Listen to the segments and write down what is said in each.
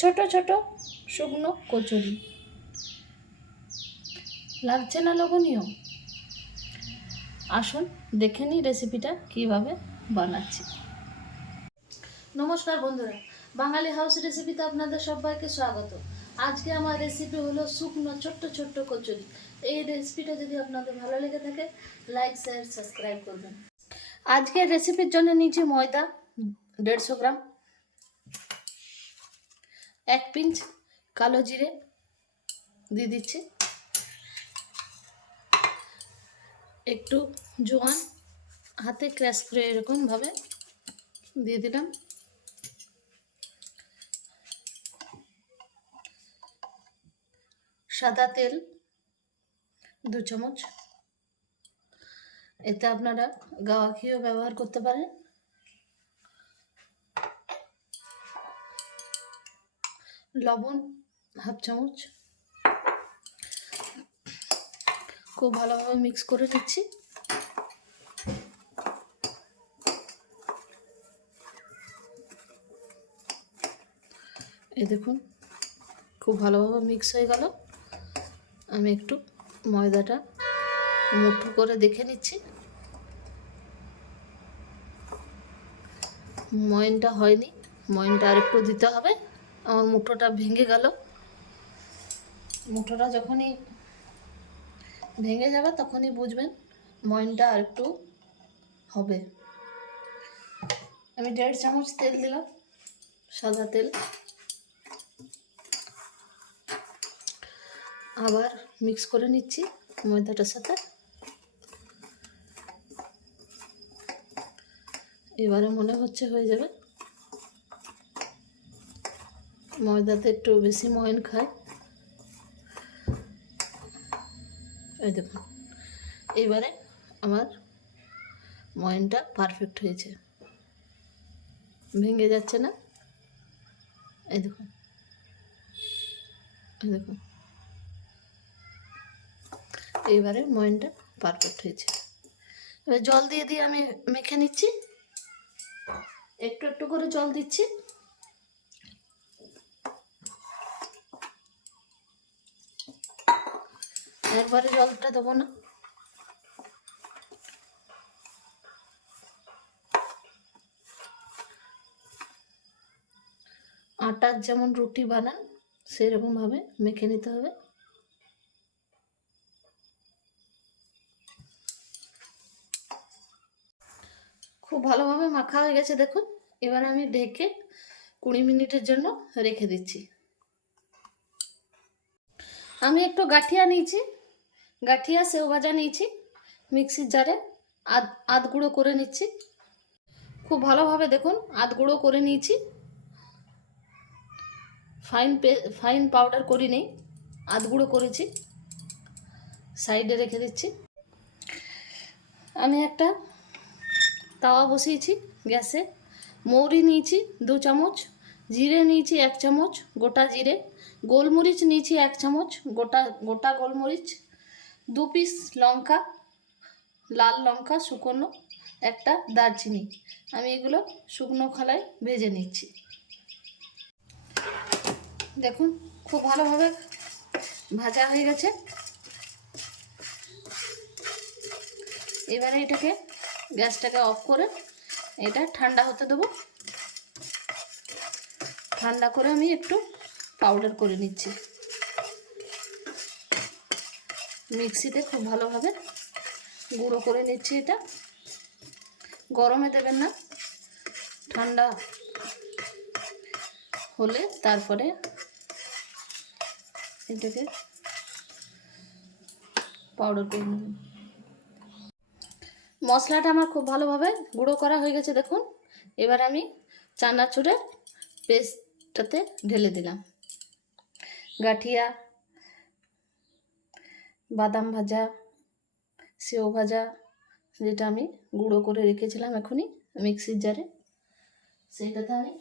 ছোট ছোট শুকনো কচুরি। লাগছে না লবণীয় আসুন দেখে নিই রেসিপিটা কীভাবে বানাচ্ছি। নমস্কার বন্ধুরা, বাঙালি হাউস রেসিপিতে আপনাদের সবাইকে স্বাগত। আজকে আমার রেসিপি হলো শুকনো ছোট্ট ছোট্ট কচুরি। এই রেসিপিটা যদি আপনাদের ভালো লেগে থাকে, লাইক, শেয়ার, সাবস্ক্রাইব করবেন। আজকের রেসিপির জন্য নিয়েছি ময়দা, দেড়শো গ্রাম। এক পিঞ্চ কালো জিরে দিয়ে দিচ্ছি। একটু জোয়ান হাতে ক্র্যাশ করে এরকমভাবে দিয়ে দিলাম। সাদা তেল দু চামচ। এতে আপনারা গাওয়া ঘিও ব্যবহার করতে পারেন। লবণ, হাফ চামচ। খুব ভালোভাবে মিক্স করে নিচ্ছি। এই দেখুন, খুব ভালোভাবে মিক্স হয়ে গেল। আমি একটু ময়দাটা মুঠো করে দেখে নিচ্ছি। ময়নটা হয়নি, ময়নটা আর একটু দিতে হবে। আমার মুঠোটা ভেঙে গেল। মুঠোটা যখনই ভেঙে যাবে তখনই বুঝবেন ময়নটা আর একটু হবে। আমি দেড় চামচ তেল দিলাম, সাদা তেল। আবার মিক্স করে নিচ্ছি ময়দাটার সাথে। এবারে মনে হচ্ছে হয়ে যাবে। ময়দাতে একটু বেশি ময়ন খায়। এই দেখুন এবারে আমার ময়নটা পারফেক্ট হয়েছে। ভেঙে যাচ্ছে না? এই দেখুন এই দেখুন। এবারে ময়নটা পারফেক্ট হয়েছে। এবার জল দিয়ে দিয়ে আমি মেখে নিচ্ছি। একটু একটু করে জল দিচ্ছি। একবারে জলটা দেবো না। আটার যেমন রুটি বানান, সেরকমভাবে মেখে নিতে হবে। খুব ভালোভাবে মাখা হয়ে গেছে, দেখুন। এবার আমি ঢেকে কুড়ি মিনিটের জন্য রেখে দিচ্ছি। আমি একটু গাঠিয়া নিয়েছি। গাঠিয়া সেও ভাজা নিয়েছি, মিক্সির জারে আদ আধ গুঁড়ো করে নিচ্ছি। খুব ভালোভাবে দেখুন আধ গুঁড়ো করে নিয়েছি। ফাইন পে, ফাইন পাউডার করিনি আধ গুঁড়ো করেছি। সাইডে রেখে দিচ্ছি। আমি একটা তাওয়া বসিয়েছি গ্যাসে। মৌরি নিয়েছি দু চামচ, জিরে নিয়েছি এক চামচ, গোটা জিরে। গোলমরিচ নিয়েছি এক চামচ, গোটা গোটা গোলমরিচ। দু পিস লঙ্কা, লাল লঙ্কা, শুকনো একটা দারচিনি। আমি এগুলো শুকনো খোলায় ভেজে নিচ্ছি। দেখুন, খুব ভালোভাবে ভাজা হয়ে গেছে। এবারে এটাকে গ্যাসটাকে অফ করে এটা ঠান্ডা হতে দেবো। ঠান্ডা করে আমি একটু পাউডার করে নিচ্ছি। মিক্সিতে খুব ভালোভাবে গুঁড়ো করে নিচ্ছি এটা। গরমে দেবেন না, ঠান্ডা হলে তারপরে এটাকে পাউডার করে নেবেন। মশলাটা আমার খুব ভালোভাবে গুঁড়ো করা হয়ে গেছে, দেখুন। এবার আমি চানাচুরের পেস্টটাতে ঢেলে দিলাম। গাঠিয়া বাদাম ভাজা, সেও ভাজা, যেটা আমি গুঁড়ো করে রেখেছিলাম এখনই মিক্সির জারে। সেইটাতে আমি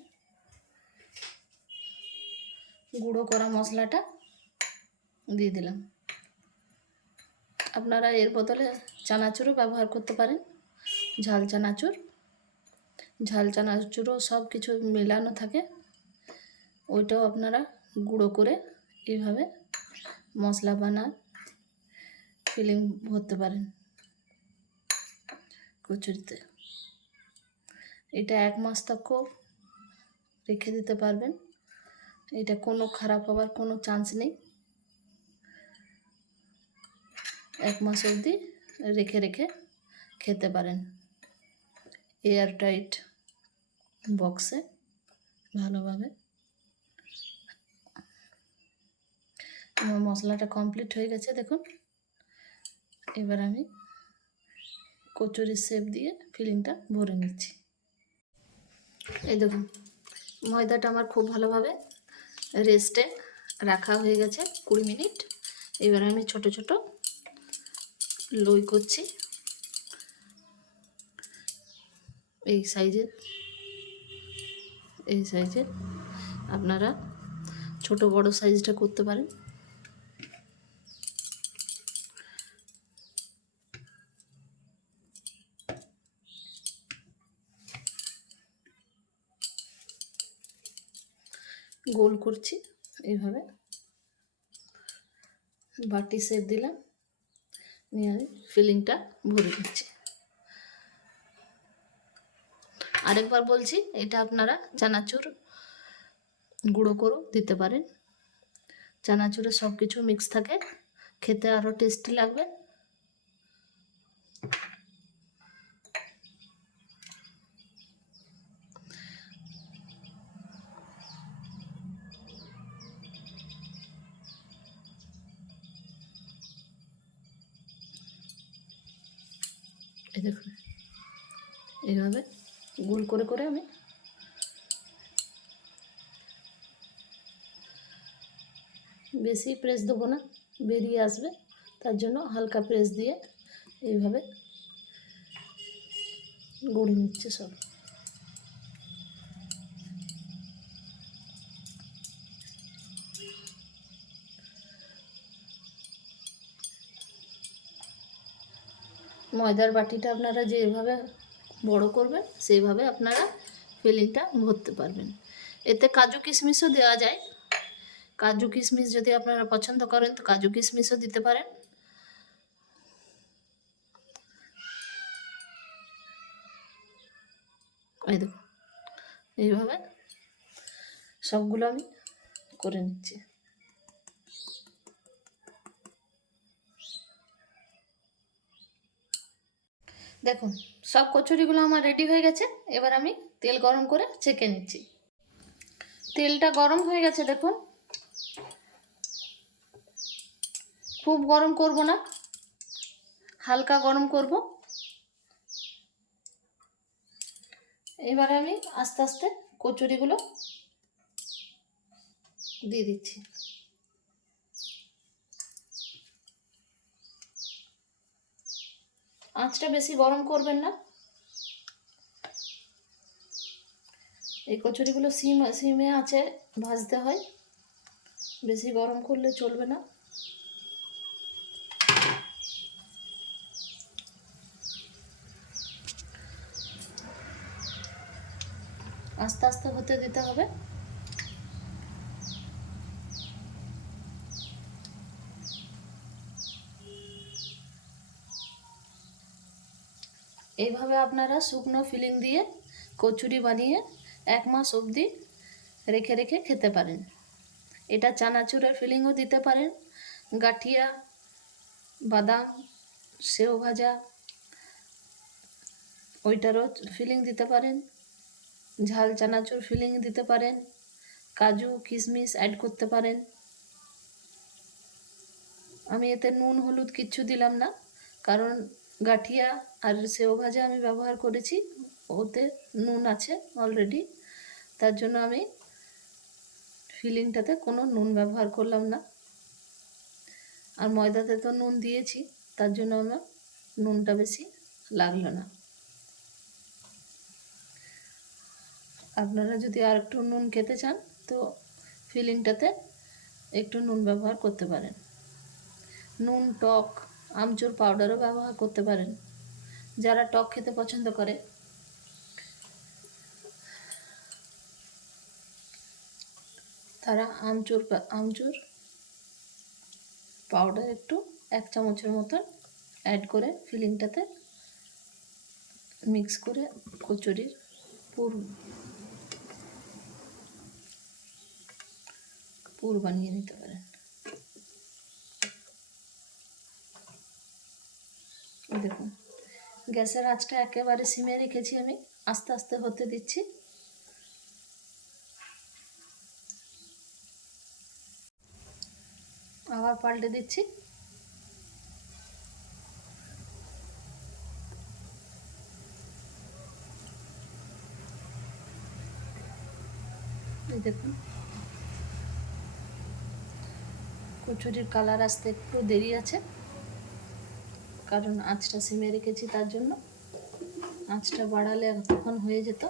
গুঁড়ো করা মশলাটা দিয়ে দিলাম। আপনারা এর বদলে চানাচুরও ব্যবহার করতে পারেন। ঝাল চানাচুর, ঝাল চানাচুরও সব কিছু মেলানো থাকে। ওইটাও আপনারা গুঁড়ো করে এইভাবে মশলা বানা ফিলিং ভরতে পারেন কচুরিতে। এটা এক মাস তকও রেখে দিতে পারবেন। এটা কোনো খারাপ হওয়ার কোনো চান্স নেই। এক মাস অবধি রেখে রেখে খেতে পারেন। এয়ার টাইট বক্সে ভালোভাবে। আমার মশলাটা কমপ্লিট হয়ে গেছে, দেখুন। এবার আমি কচুরির শেপ দিয়ে ফিলিংটা ভরে নিচ্ছি। এই দেখুন, ময়দাটা আমার খুব ভালোভাবে রেস্টে রাখা হয়ে গেছে কুড়ি মিনিট। এবার আমি ছোট ছোট লই করছি। এই সাইজের এই সাইজের আপনারা ছোট বড় সাইজটা করতে পারেন। গোল করছি, এইভাবে। বাটি শেপ দিলাম, নিয়ে আমি ফিলিংটা ভরে দিচ্ছি আরেকবার বলছি, এটা আপনারা চানাচুর গুঁড়ো করেও দিতে পারেন। চানাচুরে সব কিছু মিক্স থাকে, খেতে আরও টেস্টি লাগবে। দেখুন এইভাবে গোল করে করে আমি বেশি প্রেস দেবো না, বেরিয়ে আসবে। তার জন্য হালকা প্রেস দিয়ে এইভাবে গড়ে নিচ্ছে সব। ময়দার বাটিটা আপনারা যেভাবে বড় করবেন, সেইভাবে আপনারা ফিলিংটা ভরতে পারবেন। এতে কাজু কিশমিশও দেওয়া যায়। কাজু কিশমিশ যদি আপনারা পছন্দ করেন, তো কাজু কিশমিশও দিতে পারেন। এই দেখুন, এইভাবে সবগুলো আমি করে নিচ্ছি। দেখুন, সব কচুরিগুলো আমার রেডি হয়ে গেছে। এবার আমি তেল গরম করে ছেঁকে নিচ্ছি। তেলটা গরম হয়ে গেছে, দেখুন। খুব গরম করব না, হালকা গরম করব। এবার আমি আস্তে আস্তে কচুরিগুলো দিয়ে দিচ্ছি। আঁচটা বেশি গরম করবেন না। এই কচুরিগুলো সিম, সিমে আছে ভাজতে হয়। বেশি গরম করলে চলবে না। আস্তে আস্তে হতে দিতে হবে। এইভাবে আপনারা শুকনো ফিলিং দিয়ে কচুরি বানিয়ে এক মাস অবধি রেখে রেখে খেতে পারেন। এটা চানাচুরের ফিলিংও দিতে পারেন। গাঠিয়া, বাদাম, সেও ভাজা ওইটারও ফিলিং দিতে পারেন। ঝাল চানাচুর ফিলিং দিতে পারেন। কাজু, কিশমিশ অ্যাড করতে পারেন। আমি এতে নুন, হলুদ কিচ্ছু দিলাম না, কারণ গাঠিয়া আর সেও ভাজা আমি ব্যবহার করেছি। ওতে নুন আছে অলরেডি তার জন্য আমি ফিলিংটাতে কোনো নুন ব্যবহার করলাম না। আর ময়দাতে তো নুন দিয়েছি, তার জন্য আমার নুনটা বেশি লাগল না। আপনারা যদি আর একটু নুন খেতে চান, তো ফিলিংটাতে একটু নুন ব্যবহার করতে পারেন। নুন টক আমচুর পাউডারও ব্যবহার করতে পারেন। যারা টক খেতে পছন্দ করে। তারা আমচুর আমচুর পাউডার একটু এক চামচের মতন অ্যাড করে ফিলিংটাতে মিক্স করে কচুরির পুর পুর বানিয়ে নিতে পারেন। দেখুন, গ্যাসের আঁচটা একেবারে সিমে রেখেছি আমি, আস্তে আস্তে হতে দিচ্ছি। আবার পাল্টে দিচ্ছি। দেখুন, কচুরির কালার আসতে একটু দেরি আছে। কারণ আঁচটা সিমে রেখেছি তার জন্য। আঁচটা বাড়ালে তখন হয়ে যেত।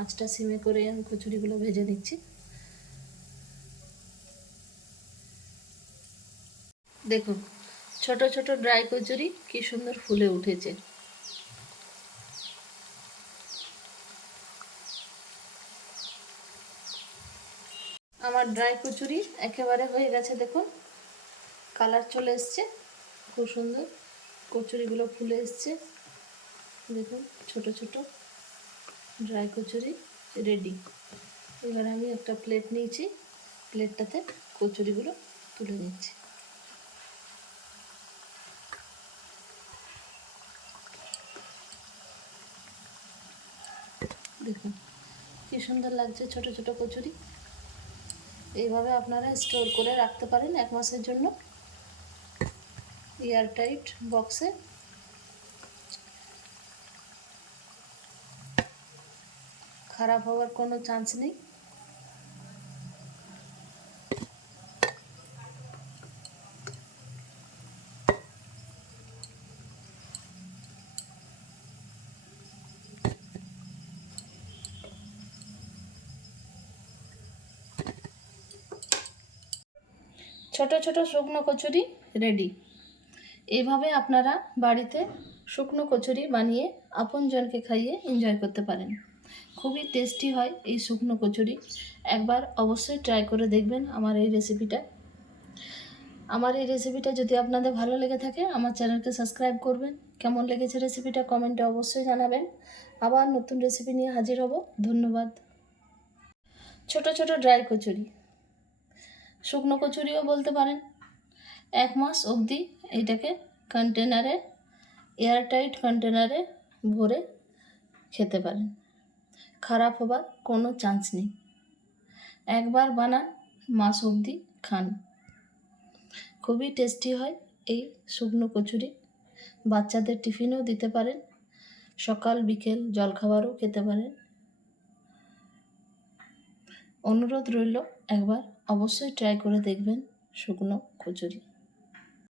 আঁচটা সিমে করে আমি কচুরিগুলো ভেজে নিচ্ছি। দেখুন, ছোট ছোট ড্রাই কচুরি কি সুন্দর ফুলে উঠেছে। আমার ড্রাই কচুরি একেবারে হয়ে গেছে, দেখুন। কালার চলে এসছে। খুব সুন্দর। কচুরিগুলো ফুলে এসছে। দেখুন, ছোট ছোট ড্রাই কচুরি রেডি। এবার আমি একটা প্লেট নিয়েছি। প্লেটটাতে কচুরিগুলো তুলে নিচ্ছি। দেখুন, কি সুন্দর লাগছে ছোট ছোট কচুরি। এইভাবে আপনারা স্টোর করে রাখতে পারেন এক মাসের জন্য। এয়ারটাইট বক্সে খারাপ হওয়ার কোনো চান্স নেই। ছোট ছোট শুকনো কচুরি রেডি এইভাবে আপনারা বাড়িতে শুকনো কচুরি বানিয়ে আপনজনকে খাইয়ে এনজয় করতে পারেন। খুবই টেস্টি হয় এই শুকনো কচুরি। একবার অবশ্যই ট্রাই করে দেখবেন আমার এই রেসিপিটা আমার এই রেসিপিটা যদি আপনাদের ভালো লেগে থাকে, আমার চ্যানেলকে সাবস্ক্রাইব করবেন। কেমন লেগেছে রেসিপিটা কমেন্টে অবশ্যই জানাবেন। আবার নতুন রেসিপি নিয়ে হাজির হব। ধন্যবাদ। ছোট ছোট ড্রাই কচুরি। শুকনো কচুরিও বলতে পারেন। এক মাস অবধি এইটাকে কন্টেনারে এয়ারটাইট কন্টেনারে ভরে খেতে পারেন। খারাপ হবার কোনো চান্স নেই। একবার বানান, মাস অবধি খান। খুবই টেস্টি হয় এই শুকনো কচুরি। বাচ্চাদের টিফিনও দিতে পারেন। সকাল, বিকেল জলখাবারও খেতে পারেন। অনুরোধ রইল একবার অবশ্যই ট্রাই করে দেখবেন শুকনো কচুরি।